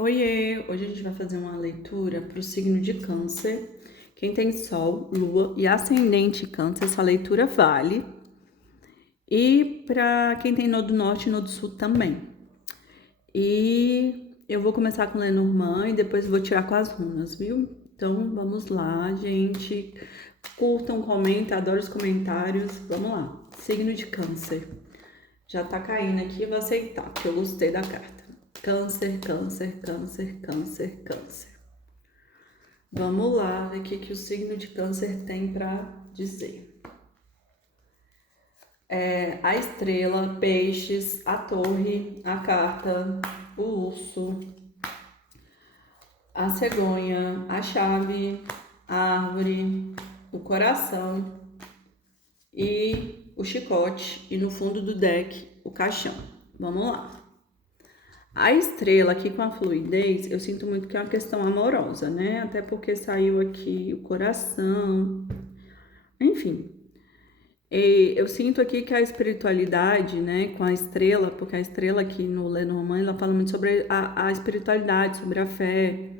Oiê! Hoje a gente vai fazer uma leitura para o signo de Câncer. Quem tem Sol, Lua e Ascendente em Câncer, essa leitura vale. E para quem tem Nodo Norte e Nodo Sul também. E eu vou começar com Lenormand e depois vou tirar com as runas, viu? Então vamos lá, gente. Curtam, comentem, adoro os comentários. Vamos lá. Signo de Câncer. Já tá caindo aqui, eu vou aceitar, porque eu gostei da carta. Câncer, câncer, câncer, câncer, câncer. Vamos lá ver o que o signo de Câncer tem para dizer. A estrela, peixes, a torre, a carta, o urso, a cegonha, a chave, a árvore, o coração e o chicote. E no fundo do deck, o caixão. Vamos lá. A estrela aqui com a fluidez, eu sinto muito que é uma questão amorosa, né? Até porque saiu aqui o coração, enfim. E eu sinto aqui que a espiritualidade, né, com a estrela, porque a estrela aqui no Lenormand, ela fala muito sobre a espiritualidade, sobre a fé,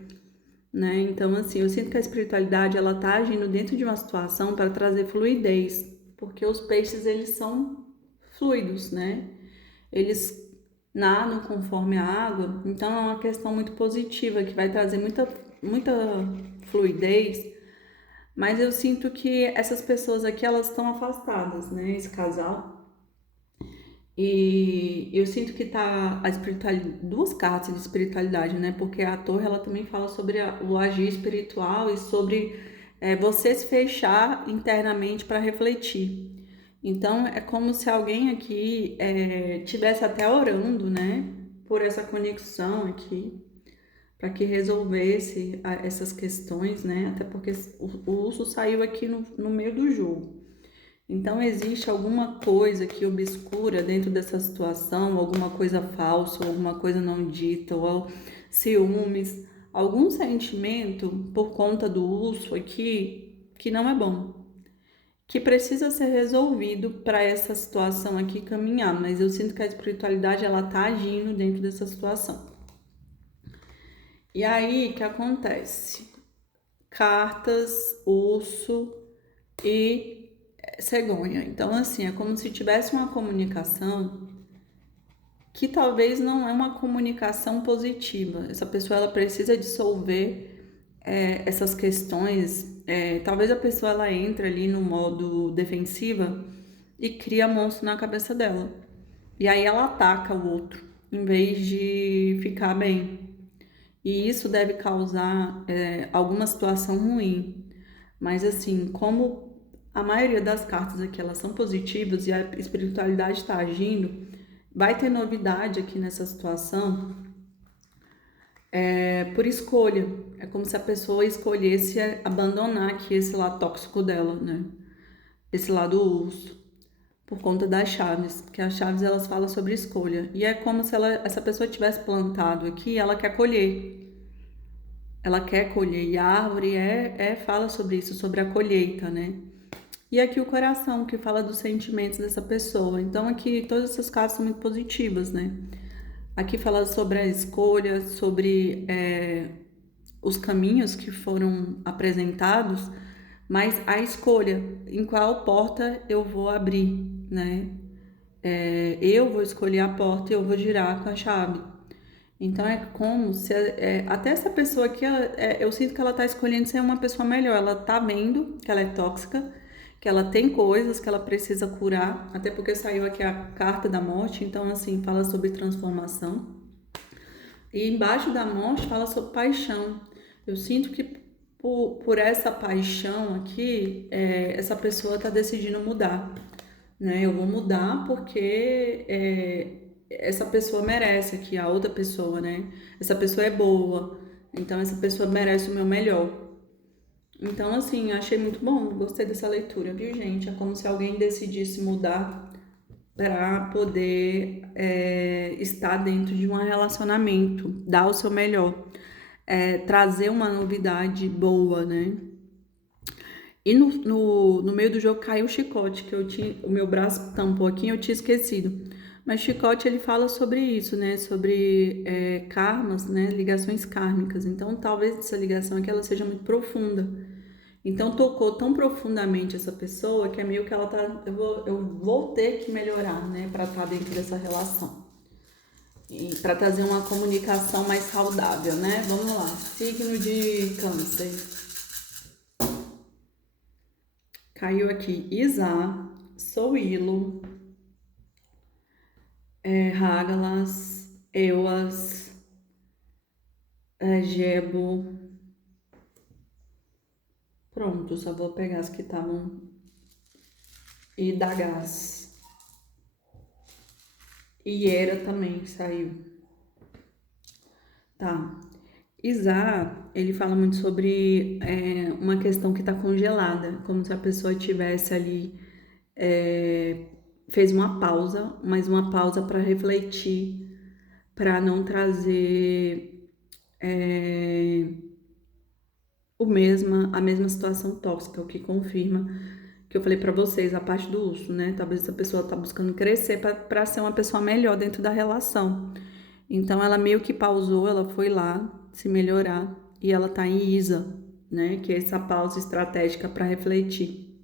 né? Então, assim, eu sinto que a espiritualidade, ela tá agindo dentro de uma situação para trazer fluidez, porque os peixes, eles são fluidos, né? Eles nadam conforme a água, então é uma questão muito positiva que vai trazer muita fluidez, mas eu sinto que essas pessoas aqui elas estão afastadas, né, esse casal. E eu sinto que tá a espiritualidade, duas cartas de espiritualidade, né? Porque a torre ela também fala sobre o agir espiritual e sobre você se fechar internamente para refletir. Então é como se alguém aqui tivesse até orando, né? Por essa conexão aqui, para que resolvesse essas questões, né? Até porque o urso saiu aqui no meio do jogo. Então, existe alguma coisa que obscura dentro dessa situação, alguma coisa falsa, alguma coisa não dita, ou ciúmes, algum sentimento por conta do urso aqui que não é bom, que precisa ser resolvido para essa situação aqui caminhar, mas eu sinto que a espiritualidade ela tá agindo dentro dessa situação. E aí, o que acontece? Cartas, urso e cegonha. Então, assim, é como se tivesse uma comunicação que talvez não é uma comunicação positiva. Essa pessoa ela precisa dissolver essas questões. Talvez a pessoa ela entre ali no modo defensiva e cria monstro na cabeça dela. E aí ela ataca o outro, em vez de ficar bem. E isso deve causar alguma situação ruim. Mas assim, como a maioria das cartas aqui elas são positivas e a espiritualidade está agindo, vai ter novidade aqui nessa situação por escolha. É como se a pessoa escolhesse abandonar aqui esse lado tóxico dela, né? Esse lado urso, por conta das chaves, porque as chaves elas falam sobre escolha. E é como se essa pessoa tivesse plantado aqui, ela quer colher. Ela quer colher, e a árvore fala sobre isso, sobre a colheita, né? E aqui o coração, que fala dos sentimentos dessa pessoa. Então aqui todas essas cartas são muito positivas, né? Aqui fala sobre a escolha, sobre os caminhos que foram apresentados, mas a escolha, em qual porta eu vou abrir, né? Eu vou escolher a porta e eu vou girar com a chave. Então é como se até essa pessoa aqui, eu sinto que ela tá escolhendo ser uma pessoa melhor. Ela tá vendo que ela é tóxica, que ela tem coisas que ela precisa curar, até porque saiu aqui a carta da morte, então assim, fala sobre transformação. E embaixo da morte fala sobre paixão. Eu sinto que por essa paixão aqui, essa pessoa tá decidindo mudar, né? Eu vou mudar porque essa pessoa merece aqui, a outra pessoa, né? Essa pessoa é boa, então essa pessoa merece o meu melhor. Então, assim, achei muito bom, gostei dessa leitura, viu, gente? É como se alguém decidisse mudar para poder estar dentro de um relacionamento, dar o seu melhor, trazer uma novidade boa, né? E no meio do jogo caiu o chicote, que eu tinha, o meu braço tampou aqui e eu tinha esquecido. Mas chicote ele fala sobre isso, né? Sobre karmas, né? Ligações kármicas. Então talvez essa ligação aqui ela seja muito profunda. Então tocou tão profundamente essa pessoa que é meio que ela tá. Eu vou ter que melhorar, né? Pra estar dentro dessa relação. E para trazer uma comunicação mais saudável, né? Vamos lá. Signo de Câncer. Caiu aqui Isá, Souilo, Hágalas, Euas, Gebo. Pronto, só vou pegar as que estavam. E Dagás. E Hera também saiu. Tá. Isá, ele fala muito sobre uma questão que está congelada, como se a pessoa tivesse ali, fez uma pausa, mas uma pausa para refletir, para não trazer a mesma situação tóxica, o que confirma que eu falei para vocês, a parte do urso, né? Talvez essa pessoa tá buscando crescer para ser uma pessoa melhor dentro da relação. Então ela meio que pausou, ela foi lá se melhorar e ela tá em Isa, né? Que é essa pausa estratégica para refletir.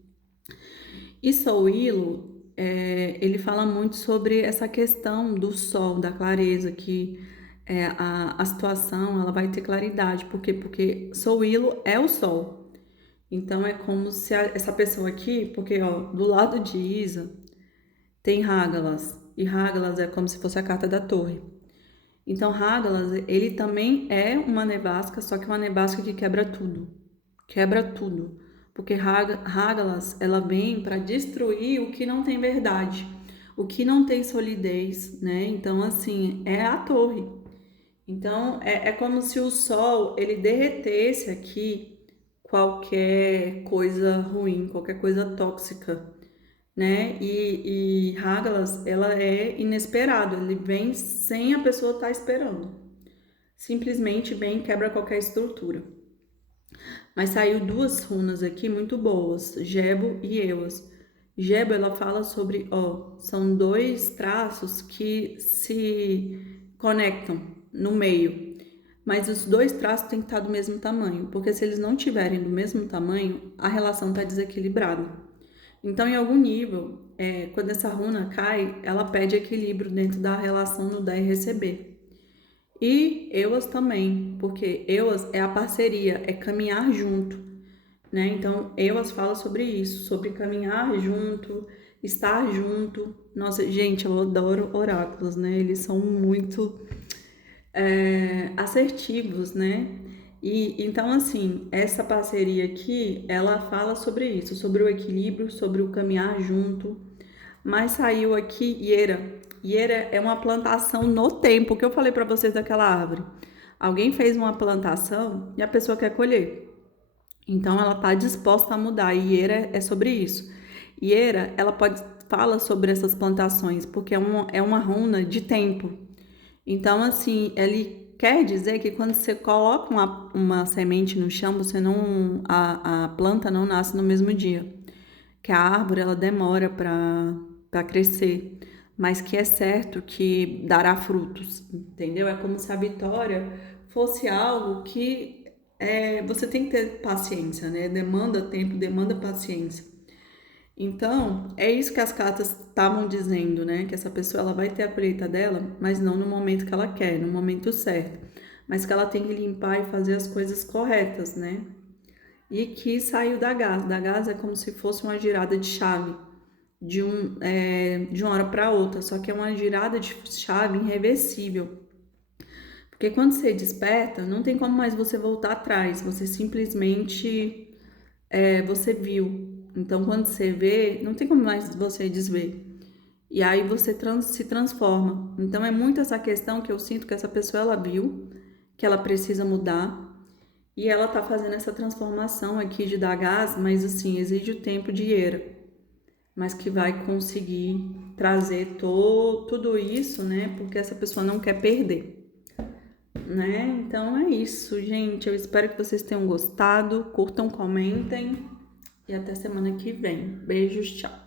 E Souilo, ele fala muito sobre essa questão do sol, da clareza, que a situação ela vai ter claridade. Por quê? Porque Souilo é o sol. Então é como se essa pessoa aqui, porque ó, do lado de Isa tem Hágalas, e Hágalas é como se fosse a carta da torre. Então Hágalas, ele também é uma nevasca, só que uma nevasca que quebra tudo. Quebra tudo. Porque Hágalas, ela vem para destruir o que não tem verdade, o que não tem solidez, né? Então, assim, é a torre. Então, é como se o sol, ele derretesse aqui qualquer coisa ruim, qualquer coisa tóxica, né? E Hágalas, ela é inesperado, ele vem sem a pessoa estar esperando. Simplesmente vem e quebra qualquer estrutura. Mas saiu duas runas aqui muito boas, Gebo e Euas. Gebo, ela fala sobre, ó, são dois traços que se conectam no meio. Mas os dois traços têm que estar do mesmo tamanho, porque se eles não tiverem do mesmo tamanho, a relação está desequilibrada. Então, em algum nível, quando essa runa cai, ela pede equilíbrio dentro da relação no dar e receber. E Euas também, porque Euas é a parceria, é caminhar junto, né? Então, Euas fala sobre isso, sobre caminhar junto, estar junto. Nossa, gente, eu adoro oráculos, né? Eles são muito assertivos, né? E então, assim, essa parceria aqui, ela fala sobre isso, sobre o equilíbrio, sobre o caminhar junto. Mas saiu aqui Iera. Iera é uma plantação no tempo, que eu falei para vocês daquela árvore. Alguém fez uma plantação e a pessoa quer colher. Então ela está disposta a mudar. E Iera é sobre isso. Iera, ela fala sobre essas plantações, porque é uma runa de tempo. Então, assim, ele quer dizer que quando você coloca uma semente no chão, você não, a planta não nasce no mesmo dia. Que a árvore ela demora para crescer, mas que é certo que dará frutos, entendeu? É como se a vitória fosse algo que você tem que ter paciência, né? Demanda tempo, demanda paciência. Então, é isso que as cartas estavam dizendo, né? Que essa pessoa ela vai ter a colheita dela, mas não no momento que ela quer, no momento certo. Mas que ela tem que limpar e fazer as coisas corretas, né? E que saiu da gás. Da gás é como se fosse uma girada de chave de uma hora para outra, só que é uma girada de chave irreversível. Porque quando você desperta, não tem como mais você voltar atrás, você simplesmente você viu. Então, quando você vê, não tem como mais você desver. E aí você se transforma. Então, é muito essa questão que eu sinto que essa pessoa ela viu, que ela precisa mudar. E ela tá fazendo essa transformação aqui de dar gás, mas assim, exige o tempo de Hera. Mas que vai conseguir trazer tudo isso, né? Porque essa pessoa não quer perder, né? Então é isso, gente. Eu espero que vocês tenham gostado. Curtam, comentem. E até semana que vem. Beijos, tchau.